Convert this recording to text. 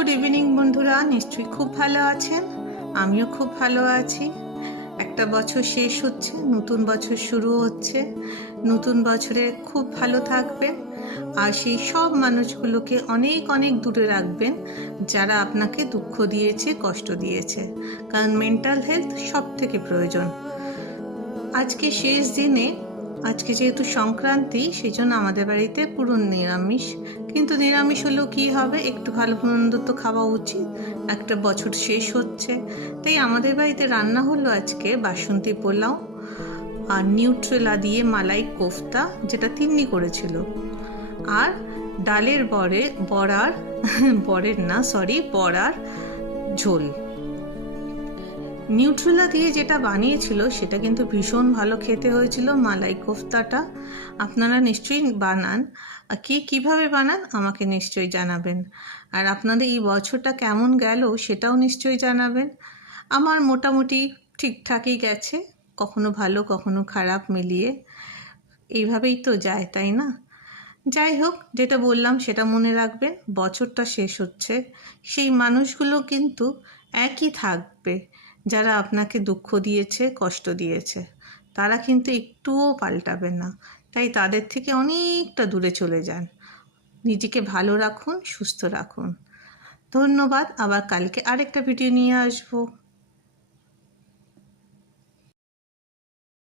Good evening বন্ধুরা, নিশ্চয়ই খুব ভালো আছেন। আমিও খুব ভালো আছি। একটা বছর শেষ হচ্ছে, নতুন বছর শুরু হচ্ছে। নতুন বছরে খুব ভালো থাকবেন আর সেই সব মানুষগুলোকে অনেক অনেক দূরে রাখবেন যারা আপনাকে দুঃখ দিয়েছে, কষ্ট দিয়েছে, কারণ মেন্টাল হেলথ সব থেকে প্রয়োজন। আজকে শেষ দিনে, আজকে যেহেতু সংক্রান্তি, সেই জন্য আমাদের বাড়িতে পুরো নিরামিষ। কিন্তু নিরামিষ হলেও কী হবে, একটু ভালো মন্দ তো খাওয়া উচিত, একটা বছর শেষ হচ্ছে। তাই আমাদের বাড়িতে রান্না হলো আজকে বাসন্তী পোলাও আর নিউট্রেলা দিয়ে মালাই কোফতা, যেটা তিন্নি করেছিল, আর ডালের বড়ার ঝোল। নিউট্রেলা দিয়ে যেটা বানিয়েছিল সেটা কিন্তু ভীষণ ভালো খেতে হয়েছিল। মালাই কোফতাটা আপনারা নিশ্চয়ই বানান, কীভাবে বানান আমাকে নিশ্চয়ই জানাবেন। আর আপনাদের এই বছরটা কেমন গেল সেটাও নিশ্চয়ই জানাবেন। আমার মোটামুটি ঠিকঠাকই গেছে, কখনো ভালো কখনো খারাপ মিলিয়ে, এইভাবেই তো যায়, তাই না? যাই হোক, যেটা বললাম সেটা মনে রাখবেন, বছরটা শেষ হচ্ছে, সেই মানুষগুলো কিন্তু একই থাকবে যারা আপনাকে দুঃখ দিয়েছে, কষ্ট দিয়েছে। তারা কিন্তু একটুও পাল্টাবে না। তাই তাদের থেকে অনেকটা দূরে চলে যান। নিজেকে ভালো রাখুন, সুস্থ রাখুন। ধন্যবাদ। আবার কালকে আরেকটা ভিডিও নিয়ে আসবো।